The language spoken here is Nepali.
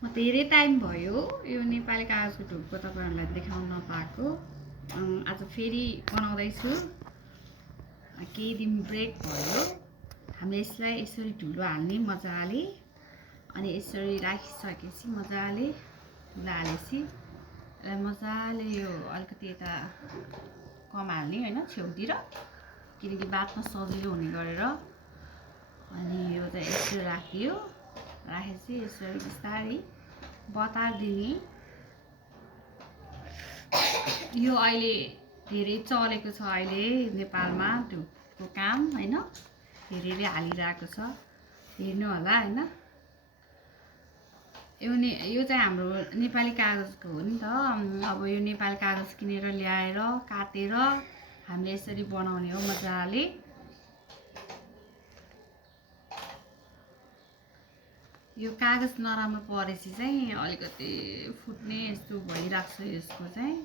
धेरै टाइम भयो यो नेपाली कागजको ढुक्को तपाईँहरूलाई देखाउन नपाएको। आज फेरि बनाउँदैछु। केही दिन ब्रेक भयो। हामीले यसलाई यसरी ढुलो हाल्ने मजाले, अनि यसरी राखिसकेपछि मजाले ढुलो हालेपछि मजाले यो अलिकति यता कम हाल्ने होइन छेउतिर, किनकि बाट्न सजिलो हुने गरेर। अनि यो चाहिँ यसरी राखियो, राखेपछि यसरी बिस्तारै बतार दिने। यो अहिले धेरै चलेको छ अहिले नेपालमा ढुक्को काम होइन, धेरैले हालिरहेको छ, हेर्नु होला होइन। यो चाहिँ हाम्रो नेपाली कागजको हो नि त। अब यो नेपाली कागज किनेर ल्याएर काटेर हामीले यसरी बनाउने हो मजाले। यो कागज नराम्रो परेपछि चाहिँ अलिकति फुट्ने यस्तो भइरहेको छ यसको चाहिँ।